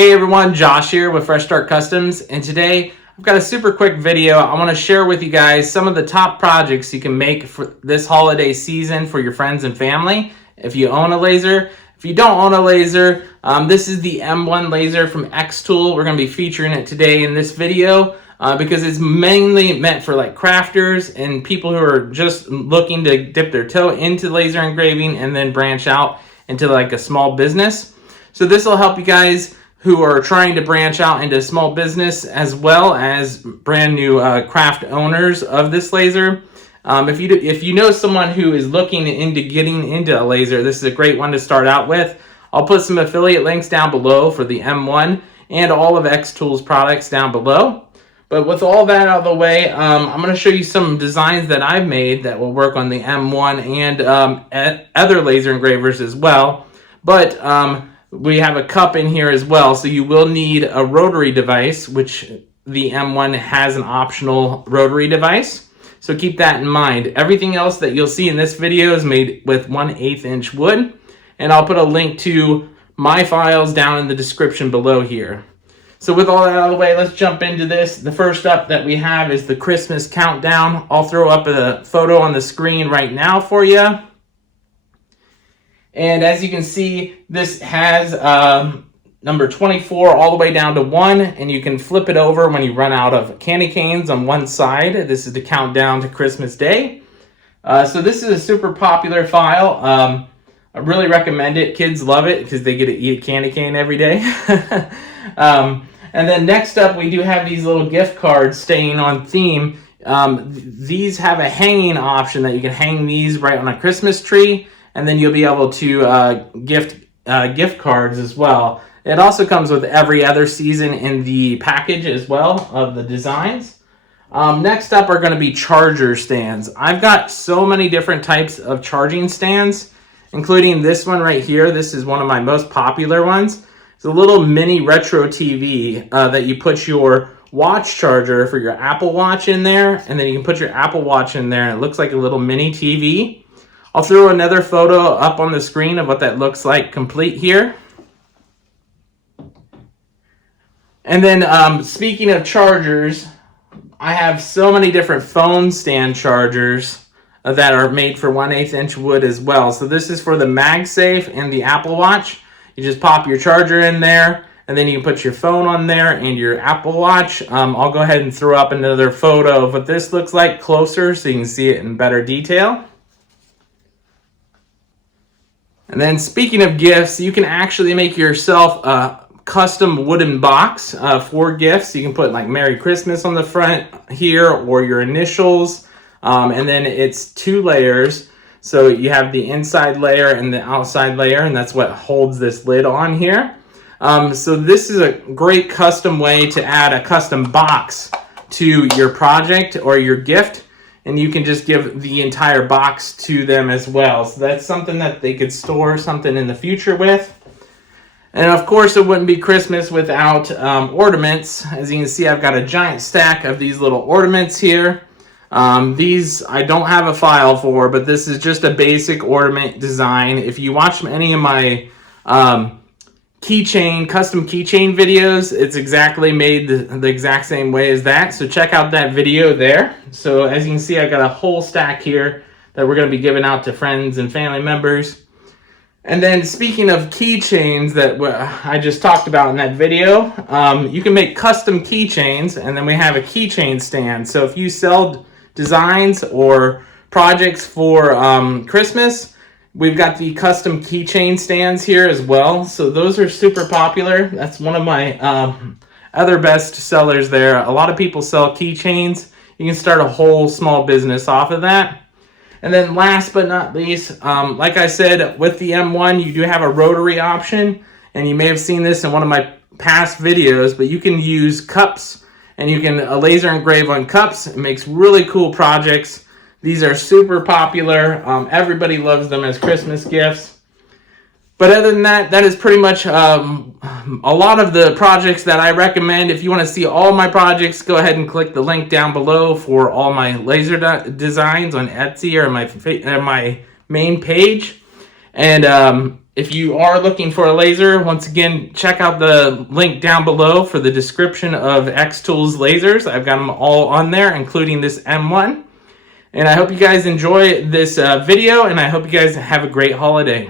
Hey everyone, Josh here with Fresh Start Customs, and today I've got a super quick video. I want to share with you guys some of the top projects you can make for this holiday season for your friends and family if you own a laser. If you don't own a laser, this is the M1 Laser from X-Tool. We're going to be featuring it today in this video because it's mainly meant for like crafters and people who are just looking to dip their toe into laser engraving and then branch out into like a small business. So this will help you guys who are trying to branch out into small business as well as brand new craft owners of this laser. If you know someone who is looking into getting into a laser, this is a great one to start out with. I'll put some affiliate links down below for the M1 and all of X-Tool's products down below. But with all that out of the way, I'm going to show you some designs that I've made that will work on the M1 and other laser engravers as well. But we have a cup in here as well, so you will need a rotary device, which the M1 has an optional rotary device. So keep that in mind. Everything else that you'll see in this video is made with 1/8 inch wood. And I'll put a link to my files down in the description below here. So with all that out of the way, let's jump into this. The first up that we have is the Christmas countdown. I'll throw up a photo on the screen right now for you. And as you can see, this has number 24 all the way down to 1, and you can flip it over when you run out of candy canes on one side. This is the countdown to Christmas Day. So this is a super popular file. I really recommend it. Kids love it because they get to eat a candy cane every day. And then next up, we do have these little gift cards staying on theme. These have a hanging option that you can hang these right on a Christmas tree, and then you'll be able to gift cards as well. It also comes with every other season in the package as well of the designs. Next up are going to be charger stands. I've got so many different types of charging stands, including this one right here. This is one of my most popular ones. It's a little mini retro TV that you put your watch charger for your Apple Watch in there, and then you can put your Apple Watch in there, and it looks like a little mini TV. I'll throw another photo up on the screen of what that looks like complete here. And then speaking of chargers, I have so many different phone stand chargers that are made for 1/8 inch wood as well. So this is for the MagSafe and the Apple Watch. You just pop your charger in there, and then you can put your phone on there and your Apple Watch. I'll go ahead and throw up another photo of what this looks like closer so you can see it in better detail. And then speaking of gifts, you can actually make yourself a custom wooden box for gifts. You can put like Merry Christmas on the front here or your initials. And then it's 2 layers. So you have the inside layer and the outside layer, and that's what holds this lid on here. So this is a great custom way to add a custom box to your project or your gift. And you can just give the entire box to them as well. So that's something that they could store something in the future with. And of course, it wouldn't be Christmas without ornaments. As you can see, I've got a giant stack of these little ornaments here. These I don't have a file for, but this is just a basic ornament design. If you watch any of my custom keychain videos, it's exactly made the exact same way as that. So check out that video there. So as you can see, I got a whole stack here that we're going to be giving out to friends and family members. And then speaking of keychains that I just talked about in that video, you can make custom keychains, and then we have a keychain stand. So if you sell designs or projects for Christmas, we've got the custom keychain stands here as well. So those are super popular. That's one of my other best sellers there. A lot of people sell keychains. You can start a whole small business off of that. And then last but not least, like I said, with the M1, you do have a rotary option. And you may have seen this in one of my past videos, but you can use cups and you can laser engrave on cups. It makes really cool projects. These are super popular. Everybody loves them as Christmas gifts. But other than that, that is pretty much a lot of the projects that I recommend. If you want to see all my projects, go ahead and click the link down below for all my laser designs on Etsy or my main page. And If you are looking for a laser, once again, check out the link down below for the description of X-Tools lasers. I've got them all on there, including this M1. And I hope you guys enjoy this video, and I hope you guys have a great holiday.